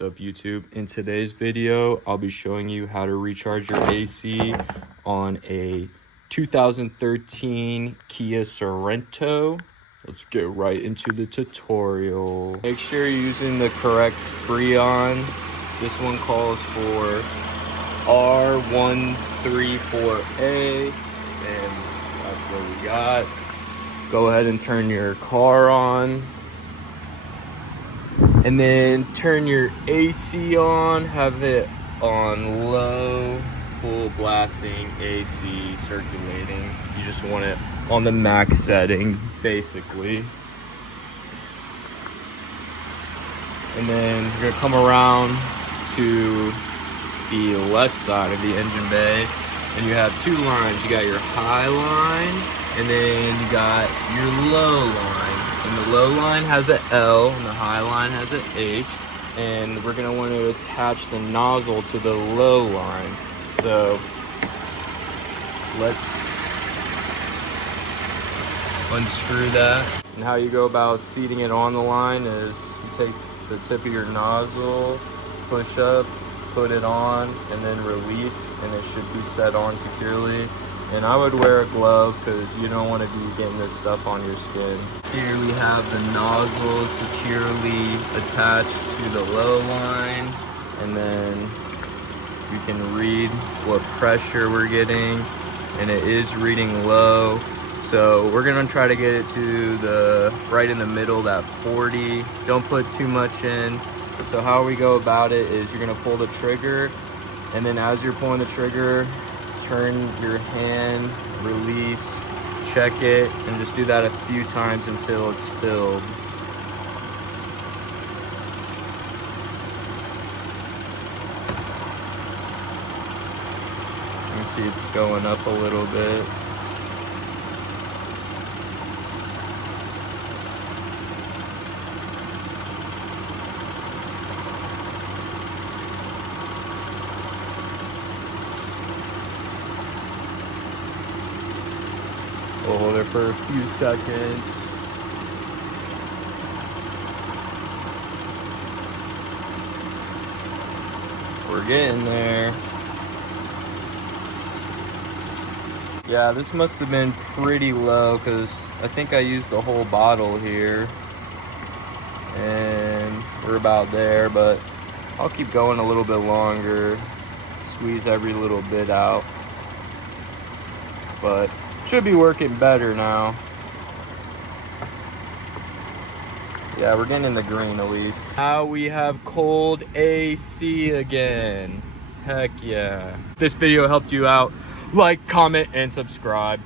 What's up, YouTube? In today's video, I'll be showing you how to recharge your AC on a 2013 Kia Sorento. Let's get right into the tutorial. Make sure you're using the correct Freon. This one calls for R134A, and that's what we got. Go ahead and turn your car on. And then turn your AC on, have it on low, full blasting AC circulating. You just want it on the max setting, basically. And then you're gonna come around to the left side of the engine bay, and you have two lines. You got your high line, and then you got your low line. And the low line has an L and the high line has an H, and we're gonna want to attach the nozzle to the low line. So let's unscrew that. And how you go about seating it on the line is you take the tip of your nozzle, push up, put it on, and then release, and it should be set on securely. And I would wear a glove because you don't want to be getting this stuff on your skin. Here we have the nozzle securely attached to the low line, and then you can read what pressure we're getting, and it is reading low. So we're gonna try to get it to the right in the middle, that 40. Don't put too much in. So how we go about it is you're gonna pull the trigger, and then as you're pulling the trigger, turn your hand, release, check it, and just do that a few times until it's filled. You can see it's going up a little bit. We'll hold it for a few seconds. We're getting there. Yeah, this must have been pretty low because I think I used the whole bottle here. And we're about there, but I'll keep going a little bit longer. Squeeze every little bit out. But should be working better now. Yeah, we're getting in the green at least. Now we have cold AC again. Heck yeah. If this video helped you out, like, comment, and subscribe.